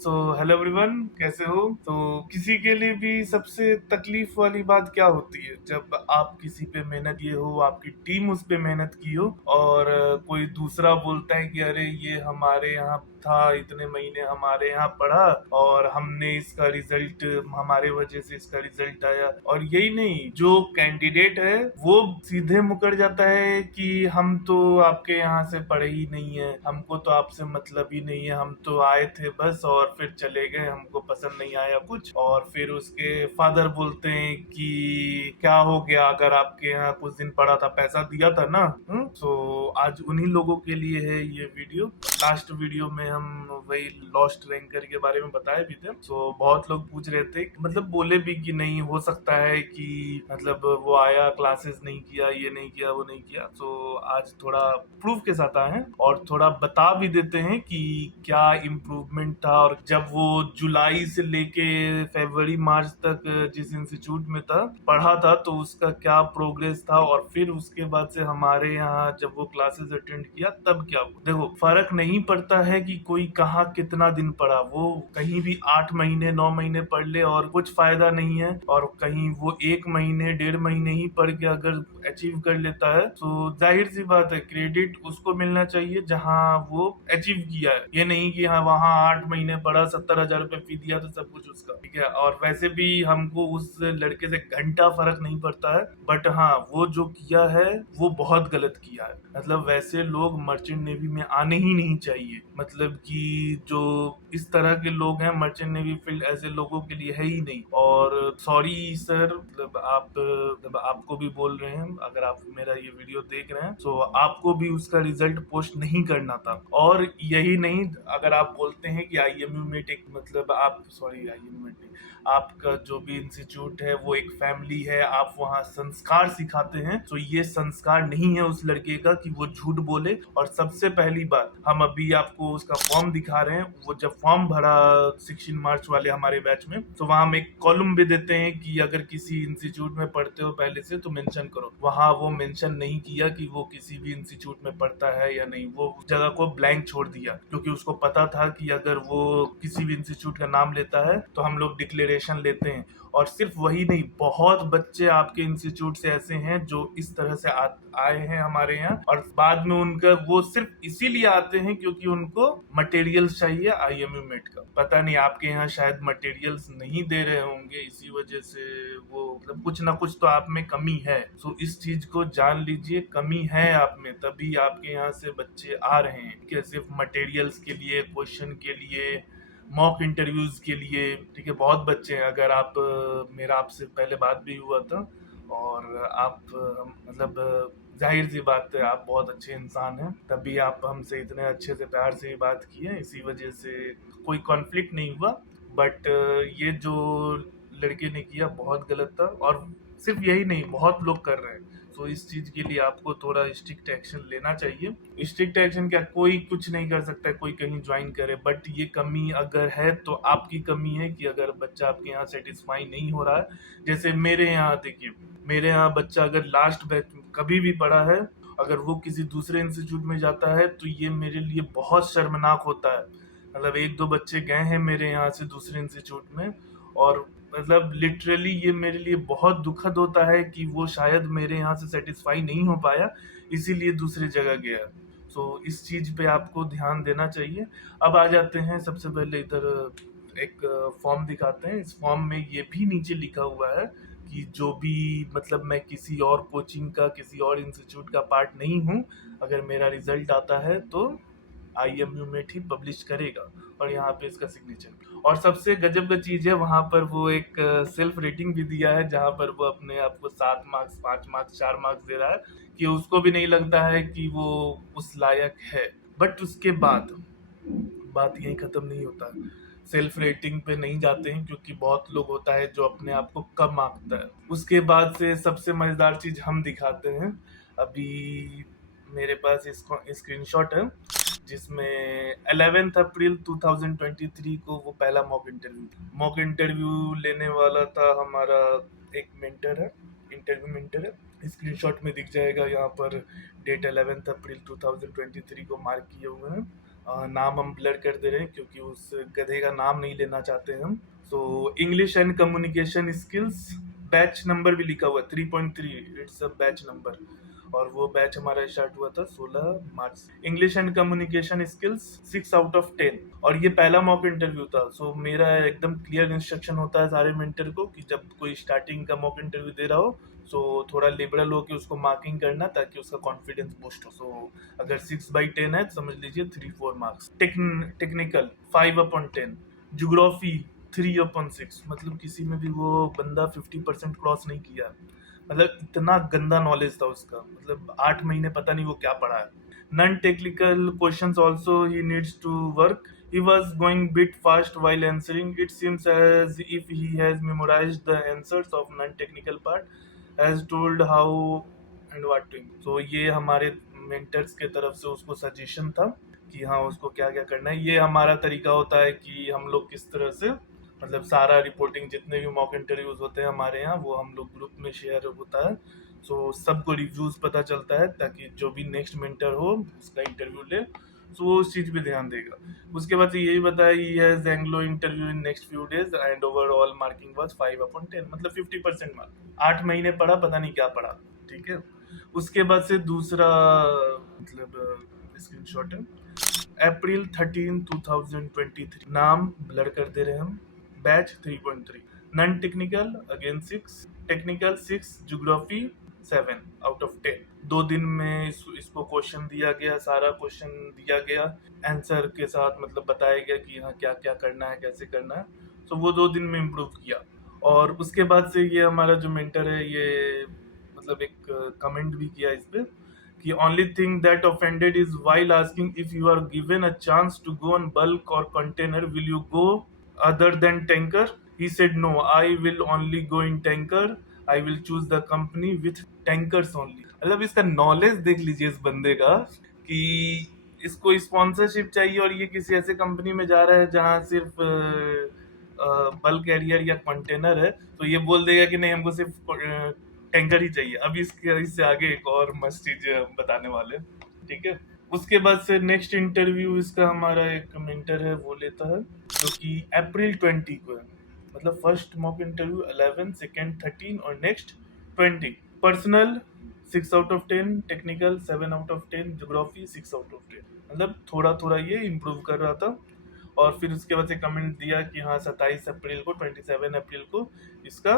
So hello everyone, कैसे हो? तो किसी के लिए भी सबसे तकलीफ वाली बात क्या होती है जब आप किसी पे मेहनत किए हो, आपकी टीम उस पे मेहनत की हो और कोई दूसरा बोलता है कि अरे ये हमारे यहाँ था, इतने महीने हमारे यहाँ पढ़ा और हमने इसका रिजल्ट, हमारे वजह से इसका रिजल्ट आया। और यही नहीं, जो कैंडिडेट है वो सीधे मुकर जाता है कि हम तो आपके यहाँ से पढ़े ही नहीं है, हमको तो आपसे मतलब ही नहीं है, हम तो आए थे बस और फिर चले गए, हमको पसंद नहीं आया कुछ। और फिर उसके फादर बोलते हैं कि क्या हो गया, अगर आपके यहाँ कुछ दिन पढ़ा था, पैसा दिया था ना। तो आज उन्हीं लोगों के लिए है ये वीडियो। लास्ट वीडियो में हम वही लॉस्ट रैंकर के बारे में बताए भी थे। तो बहुत लोग पूछ रहे थे, मतलब बोले भी कि नहीं हो सकता है कि मतलब वो आया, क्लासेस नहीं किया, ये नहीं किया, वो नहीं किया। तो आज थोड़ा प्रूफ के साथ आए हैं और थोड़ा बता भी देते हैं कि क्या इम्प्रूवमेंट था। और जब वो जुलाई से लेके फरवरी मार्च तक जिस इंस्टीट्यूट में था पढ़ा था तो उसका क्या प्रोग्रेस था, और फिर उसके बाद से हमारे यहाँ जब वो क्लासेस अटेंड किया तब क्या हुआ। देखो, फर्क नहीं पड़ता है कि कोई कहाँ कितना दिन पढ़ा, वो कहीं भी 8 महीने 9 महीने पढ़ ले और कुछ फायदा नहीं है, और कहीं वो 1 महीने 1.5 महीने ही पढ़ के अगर अचीव कर लेता है तो जाहिर सी बात है क्रेडिट उसको मिलना चाहिए जहाँ वो अचीव किया है। ये नहीं कि हाँ वहाँ 8 महीने पढ़ा, 70,000 रुपए फी दिया तो सब कुछ उसका, ठीक है। और वैसे भी हमको उस लड़के से घंटा फर्क नहीं पड़ता है, बट हाँ वो जो किया है वो बहुत गलत किया है। मतलब वैसे लोग मर्चेंट नेवी में आने ही नहीं चाहिए। मतलब कि जो इस तरह के लोग हैं, मर्चेंट नेवी फील्ड ऐसे लोगों के लिए है ही नहीं। और सॉरी सर, मतलब आपको भी बोल रहे हैं, अगर आप मेरा ये वीडियो देख रहे हैं तो आपको भी उसका रिजल्ट पोस्ट नहीं करना था। और यही नहीं, अगर आप बोलते हैं कि आईएमयू में एक, मतलब आप, सॉरी आईएमयू में नहीं, आपका जो भी इंस्टीट्यूट है वो एक फैमिली है, आप वहाँ संस्कार सिखाते हैं, तो ये संस्कार नहीं है उस लड़के का कि वो झूठ बोले। और सबसे पहली बात, हम अभी आपको उसका फॉर्म दिखा रहे हैं, वो जब फॉर्म भरा 16 मार्च वाले हमारे बैच में, तो वहाँ हम एक कॉलम भी देते हैं कि अगर किसी इंस्टीट्यूट में पढ़ते हो पहले से तो मेंशन करो। वहाँ वो मेंशन नहीं किया कि वो किसी भी इंस्टीट्यूट में पढ़ता है या नहीं, वो जगह को ब्लैंक छोड़ दिया, क्योंकि उसको पता था कि अगर वो किसी भी इंस्टीट्यूट का नाम लेता है तो हम लोग डिक्लेरेशन लेते हैं। और सिर्फ वही नहीं, बहुत बच्चे आपके इंस्टीट्यूट से ऐसे हैं जो इस तरह से आए हैं हमारे यहाँ, और बाद में उनका वो सिर्फ इसीलिए आते हैं क्योंकि उनको मटेरियल्स चाहिए आईएमयू मेट का। पता नहीं आपके यहाँ शायद मटेरियल्स नहीं दे रहे होंगे, इसी वजह से वो, मतलब कुछ ना कुछ तो आप में कमी है। तो इस चीज को जान लीजिए, कमी है आप में, तभी आपके यहाँ से बच्चे आ रहे हैं कि सिर्फ मटेरियल्स के लिए, क्वेश्चन के लिए, मॉक इंटरव्यूज के लिए, ठीक है। बहुत बच्चे हैं, अगर आप मेरा आपसे पहले बात भी हुआ था और आप मतलब जाहिर सी बात है आप बहुत अच्छे इंसान हैं, तभी आप हमसे इतने अच्छे से प्यार से बात किए, इसी वजह से कोई कॉन्फ्लिक्ट नहीं हुआ। बट ये जो लड़के ने किया बहुत गलत था, और सिर्फ यही नहीं, बहुत लोग कर रहे हैं। तो इस चीज के लिए आपको थोड़ा स्ट्रिक्ट एक्शन लेना चाहिए। स्ट्रिक्ट एक्शन क्या, कोई कुछ नहीं कर सकता है, कोई कहीं ज्वाइन करे, बट ये कमी अगर है तो आपकी कमी है कि अगर बच्चा आपके यहाँ सेटिस्फाई नहीं हो रहा है। जैसे मेरे यहाँ देखिए, मेरे यहाँ बच्चा अगर लास्ट बैच कभी भी पढ़ा है, अगर वो किसी दूसरे इंस्टीट्यूट में जाता है तो ये मेरे लिए बहुत शर्मनाक होता है। मतलब एक दो बच्चे गए हैं मेरे यहाँ से दूसरे इंस्टीट्यूट में, और मतलब लिटरली ये मेरे लिए बहुत दुखद होता है कि वो शायद मेरे यहाँ से सेटिस्फाई नहीं हो पाया, इसीलिए दूसरी जगह गया। तो इस चीज पे आपको ध्यान देना चाहिए। अब आ जाते हैं, सबसे पहले इधर एक फॉर्म दिखाते हैं। इस फॉर्म में ये भी नीचे लिखा हुआ है कि जो भी, मतलब मैं किसी और कोचिंग का, किसी और इंस्टीट्यूट का पार्ट नहीं हूँ, अगर मेरा रिजल्ट आता है तो आईएमयू में ही पब्लिश करेगा, और यहाँ पे इसका सिग्नेचर। और सबसे गजब का चीज है, वहां पर वो एक सेल्फ रेटिंग भी दिया है, जहां पर वो अपने आप को 7 मार्क्स, 5 मार्क्स, 4 मार्क्स दे रहा है कि उसको भी नहीं लगता है कि वो उस लायक है। बट उसके बाद बात यही खत्म नहीं होता। सेल्फ रेटिंग पे नहीं जाते हैं क्योंकि बहुत लोग होता है जो अपने आप को कम आंकता है। उसके बाद से सबसे मजेदार चीज हम दिखाते हैं। अभी मेरे पास इसको स्क्रीनशॉट है जिसमें 11 अप्रैल 2023 को वो पहला मॉक इंटरव्यू लेने वाला था। हमारा एक मेंटर है, इंटरव्यू मेंटर है, स्क्रीनशॉट में दिख जाएगा यहाँ पर डेट 11 अप्रैल 2023 को मार्क किए हुए हैं। नाम हम ब्लर कर दे रहे हैं क्योंकि उस गधे का नाम नहीं लेना चाहते हम। So English and communication skills, batch number भी लिखा हुआ है 3.3, इट्स अ बैच नंबर, और वो बैच हमारा स्टार्ट हुआ था 16 March. English and communication skills 6 out of 10, और ये पहला मॉक इंटरव्यू था। सो मेरा एकदम क्लियर इंस्ट्रक्शन होता है सारे मेंटर को कि जब कोई स्टार्टिंग का मॉक इंटरव्यू दे रहा हो सो थोड़ा लिबरल हो के उसको मार्किंग करना ताकि उसका कॉन्फिडेंस बूस्ट हो। सो अगर 6/10 है तो समझ लीजिए 3-4 मार्क्स। टेक्निकल 5/10, ज्योग्राफी 3/6, मतलब किसी में भी वो बंदा 50% क्रॉस नहीं किया, मतलब इतना गंदा नॉलेज था उसका, मतलब 8 महीने पता नहीं वो क्या पढ़ा है। Non technical questions also he needs to work, he was going bit fast while answering, it seems as if he has memorized the answers of non-technical part, has told how and what to, so ये हमारे mentors के तरफ से उसको suggestion था कि हाँ उसको क्या क्या करना है। ये हमारा तरीका होता है कि हम लोग किस तरह से, मतलब सारा रिपोर्टिंग जितने भी मॉक इंटरव्यूज होते हैं हमारे यहाँ वो हम लोग ग्रुप में शेयर होता है। सो सबको रिव्यूज पता चलता है ताकि जो भी नेक्स्ट मेंटर हो उसका इंटरव्यू ले सो वो उस चीज पे ध्यान देगा। उसके बाद से यही बताया he has Anglo interview in next few days and overall marking was 5/10, मतलब 50% मार्क। 8 महीने पढ़ा, पता नहीं क्या पढ़ा, ठीक है। उसके बाद से दूसरा मतलब स्क्रीनशॉट है, अप्रैल 13, 2023, नाम ब्लर कर दे रहे हम, batch 3.3, non technical again 6, technical 6, geography 7/10। 2 दिन में इसको क्वेश्चन दिया गया, सारा क्वेश्चन दिया गया आंसर के साथ, मतलब बताया गया कि हाँ क्या क्या करना है कैसे करना है। तो वो 2 दिन में इम्प्रूव किया। और उसके बाद से ये हमारा जो मेंटर है ये मतलब एक कमेंट भी किया इस पे कि only thing that offended is while asking if you are given a chance to go on bulk or container, will you go other than tanker? He said no, I will only go in tanker. I will choose the company with tankers only। मतलब इसका knowledge देख लीजिए इस बंदे का कि इसको sponsorship चाहिए और ये किसी ऐसे कंपनी में जा रहा है जहाँ सिर्फ बल्क कैरियर या कंटेनर है, तो ये बोल देगा कि नहीं हमको सिर्फ टैंकर ही चाहिए। अभी इससे आगे एक और मस्त चीज हम बताने वाले हैं, ठीक है। उसके बाद से नेक्स्ट इंटरव्यू इसका हमारा एक मेंटर है वो लेता है जो कि अप्रैल 20 को है, मतलब फर्स्ट मॉक इंटरव्यू 11, सेकेंड 13 और नेक्स्ट 20। पर्सनल 6/10, टेक्निकल 7/10, ज्योग्राफी 6/10, मतलब थोड़ा थोड़ा ये इम्प्रूव कर रहा था। और फिर उसके बाद से कमेंट दिया कि हाँ 27 अप्रैल को 27 अप्रैल को इसका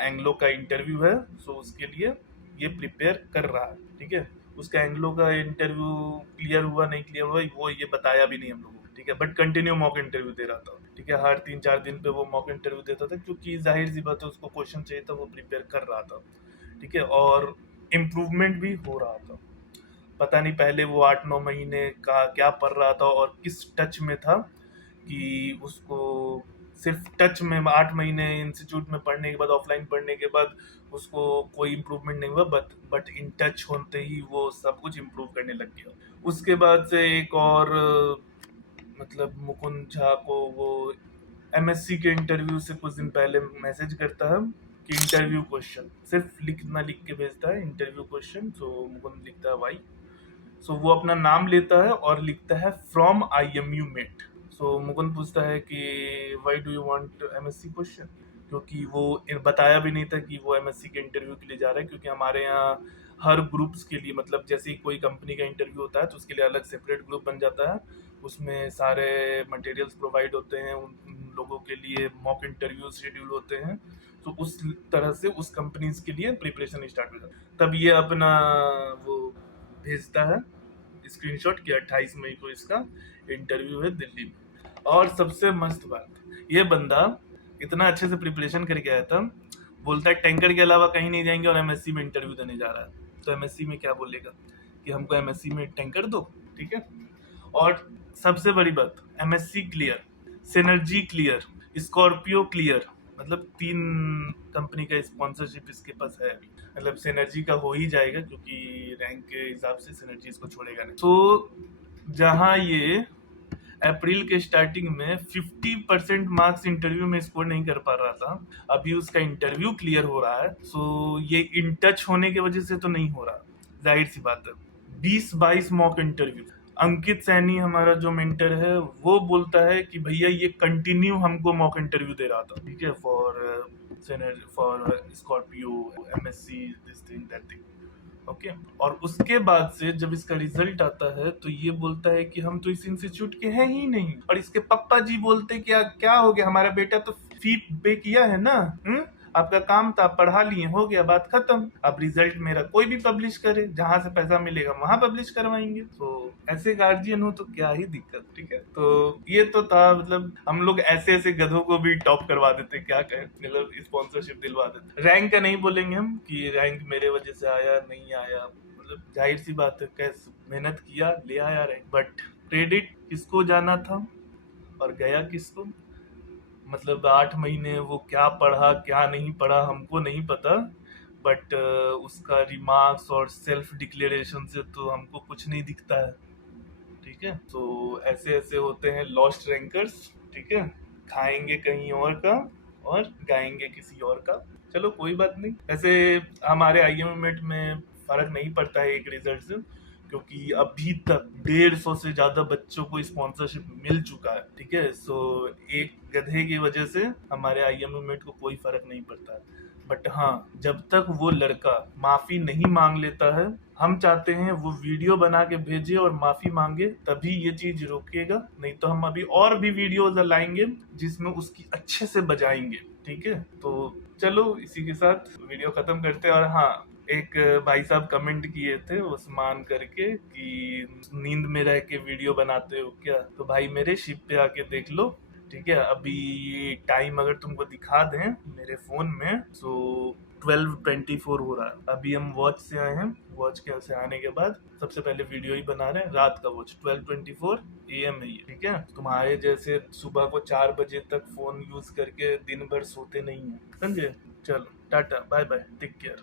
एंग्लो का इंटरव्यू है, सो उसके लिए ये प्रिपेयर कर रहा है, ठीक है। उसका एंग्लो का इंटरव्यू क्लियर हुआ नहीं क्लियर हुआ वो ये बताया भी नहीं हम लोगों को, ठीक है, बट कंटिन्यू मॉक इंटरव्यू दे रहा था, ठीक है। हर 3-4 दिन पे वो मॉक इंटरव्यू देता था क्योंकि जाहिर सी बात है उसको क्वेश्चन चाहिए था, वो प्रिपेयर कर रहा था, ठीक है। और इम्प्रूवमेंट भी हो रहा था। पता नहीं पहले वो 8-9 महीने का क्या पढ़ रहा था और किस टच में था कि उसको सिर्फ टच में 8 महीने इंस्टीट्यूट में पढ़ने के बाद, ऑफलाइन पढ़ने के बाद उसको कोई इम्प्रूवमेंट नहीं हुआ, बट इन टच होते ही वो सब कुछ इम्प्रूव करने लग गया। उसके बाद से एक और मतलब मुकुंद झा को वो एमएससी के इंटरव्यू से कुछ दिन पहले मैसेज करता है कि इंटरव्यू क्वेश्चन, सिर्फ लिख के भेजता है इंटरव्यू क्वेश्चन। तो मुकुंद लिखता है वाई, सो वो अपना नाम लेता है और लिखता है फ्रॉम IMU मेट। सो मुकुंद पूछता है कि why do you want MSc question, क्योंकि वो बताया भी नहीं था कि वो MSc के इंटरव्यू के लिए जा रहा है, क्योंकि हमारे यहाँ हर ग्रुप्स के लिए, मतलब जैसे ही कोई कंपनी का इंटरव्यू होता है तो उसके लिए अलग सेपरेट ग्रुप बन जाता है, उसमें सारे मटेरियल्स प्रोवाइड होते हैं, उन लोगों के लिए मॉक इंटरव्यू शेड्यूल होते हैं। तो उस तरह से उस कंपनीज के लिए प्रिपरेशन स्टार्ट हो जाता है। तब ये अपना वो भेजता है स्क्रीनशॉट कि 28 मई को इसका इंटरव्यू है दिल्ली में। और सबसे मस्त बात, ये बंदा इतना अच्छे से प्रिपरेशन करके आया था, बोलता है टैंकर के अलावा कहीं नहीं जाएंगे और MSc में इंटरव्यू देने जा रहा है। तो MSc में क्या बोलेगा कि हमको MSc में टैंकर दो, ठीक है। और सबसे बड़ी बात, MSc clear, synergy clear, Scorpio clear, मतलब 3 कंपनी का स्पॉन्सरशिप इसके पास है अभी। मतलब सिनर्जी का हो ही जाएगा क्योंकि रैंक के हिसाब से सिनर्जी इसको छोड़ेगा नहीं। तो जहां ये अप्रैल के स्टार्टिंग में 50% मार्क्स इंटरव्यू में स्कोर नहीं कर पा रहा था, अभी उसका इंटरव्यू क्लियर हो रहा है। सो ये इन टच होने की वजह से तो नहीं हो रहा, जाहिर सी बात है। 20-22 मॉक इंटरव्यू, अंकित सैनी हमारा जो मेंटर है वो बोलता है कि भैया ये कंटिन्यू हमको मॉक इंटरव्यू दे रहा था, ठीक है, for Scorpio MSc this thing that thing. Okay, और उसके बाद से जब इसका रिजल्ट आता है तो ये बोलता है कि हम तो इस इंस्टीट्यूट के हैं ही नहीं, और इसके पापा जी बोलते क्या क्या हो गया, हमारा बेटा तो फी पे किया है ना, आपका काम था, पढ़ा लिए, हो गया, बात खत्म। अब रिजल्ट मेरा कोई भी पब्लिश करे, जहां से पैसा मिलेगा वहां पब्लिश करवाएंगे। तो ऐसे गार्जियन हो तो क्या ही दिक्कत, ठीक है। तो ये तो था, मतलब हम लोग ऐसे ऐसे गधों को भी टॉप करवा देते, क्या कहें, मतलब स्पॉन्सरशिप दिलवा देते। रैंक का नहीं बोलेंगे हम कि रैंक मेरे वजह से आया नहीं आया, मतलब जाहिर सी बात है, कैसे मेहनत किया ले आया रैंक, बट क्रेडिट किसको जाना था और गया किसको। मतलब 8 महीने वो क्या पढ़ा क्या नहीं पढ़ा हमको नहीं पता, बट उसका रिमार्क्स और सेल्फ डिक्लेरेशन से तो हमको कुछ नहीं दिखता है, ठीक है। तो ऐसे ऐसे होते हैं लॉस्ट रैंकर्स, ठीक है, खाएंगे कहीं और का और गाएंगे किसी और का। चलो कोई बात नहीं, ऐसे हमारे आईएमएमेट में फर्क नहीं पड़ता है एक रिजल्ट से, क्योंकि अभी तक 150 से ज्यादा बच्चों को स्पॉन्सरशिप मिल चुका है, ठीक है। सो एक गधे की वजह से हमारे आईएमएमेट को कोई फर्क नहीं पड़ता है। बट हाँ, जब तक वो लड़का माफी नहीं मांग लेता है, हम चाहते हैं वो वीडियो बना के भेजे और माफी मांगे, तभी ये चीज रोकेगा। नहीं तो हम अभी और भी वीडियोज लाएंगे जिसमें उसकी अच्छे से बजाएंगे, ठीक है। तो चलो इसी के साथ वीडियो खत्म करते हैं। और हाँ, एक भाई साहब कमेंट किए थे उस्मान करके कि नींद में रह के वीडियो बनाते हो क्या, तो भाई मेरे शिप पे आके देख लो, ठीक है। अभी टाइम अगर तुमको दिखा दें मेरे फोन में, तो 12:24 हो रहा है। अभी हम वॉच से आए हैं, वॉच के से आने के बाद सबसे पहले वीडियो ही बना रहे हैं। रात का वॉच 12:24 AM है ये, ठीक है। तुम्हारे जैसे सुबह को 4 बजे तक फोन यूज करके दिन भर सोते नहीं है, समझे। चलो tata bye bye, take care.